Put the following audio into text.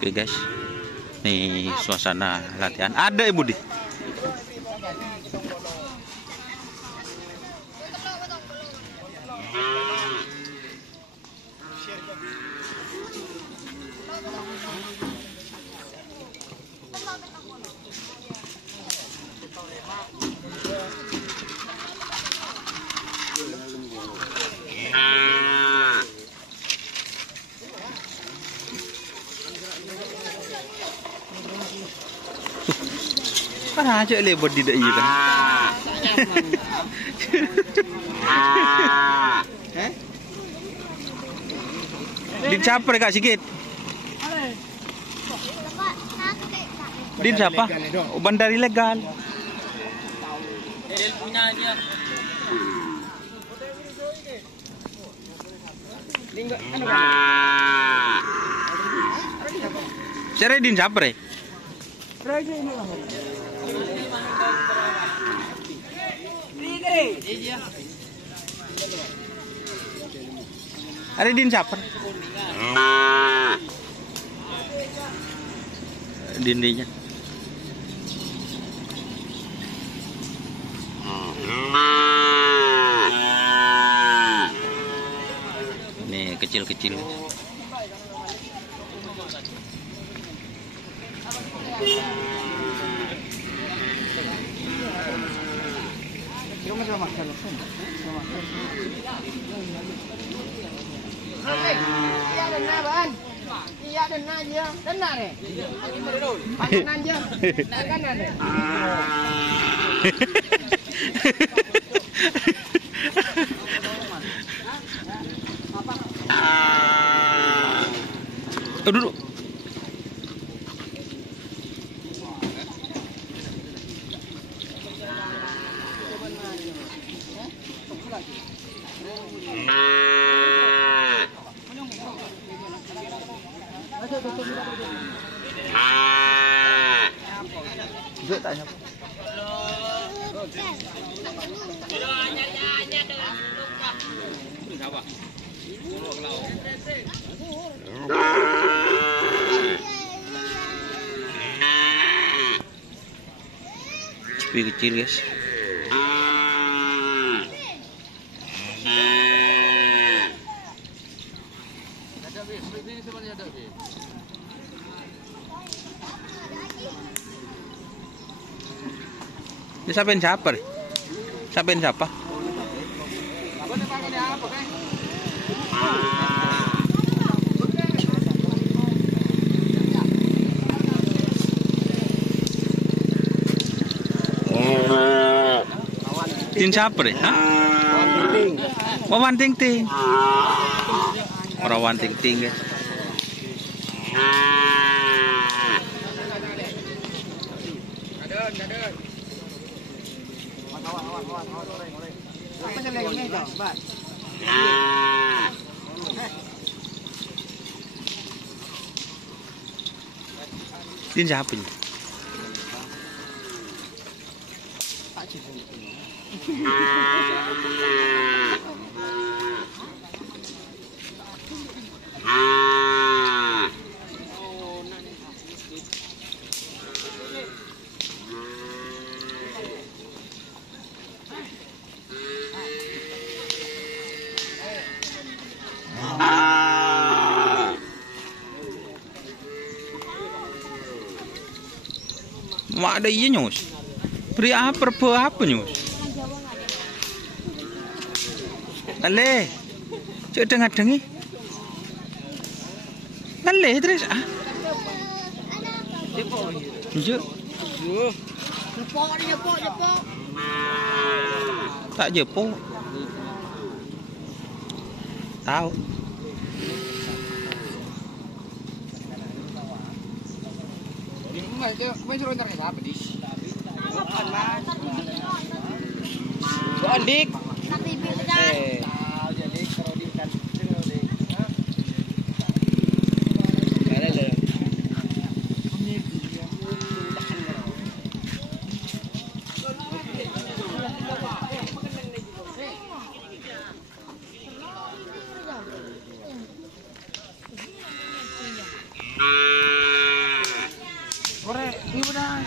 Oke guys, nih suasana latihan. Ada Ibu Di. Kan aja lebar tidak iya kan. Dicaper Kak sikit. Din siapa? Bandar ilegal. Punya dia. Cere din siapa? Ada din siapa? Dindinya. Nih kecil-kecil. Iya dena ban. Iya dena aja. Dena deh. Panen aja. Kanan deh. Duduk. Tanya. Sepi kecil guys. Ini siapain siapa? Siapain siapa? Tin siapa deh? Wawan Ting Ting. Orang Ting Ting guys. Tin siapa ini? Mak ada iya nyus. Beri apa nyus? Ale. Cek dengar-dengi. Ale terus ah. Jep. Jepok dia jepok. Tak jepok. Tahu. Mai suruh ntar apa di? Adik. Tapi bilang. Jadi kalau di kan ada. Ini benar.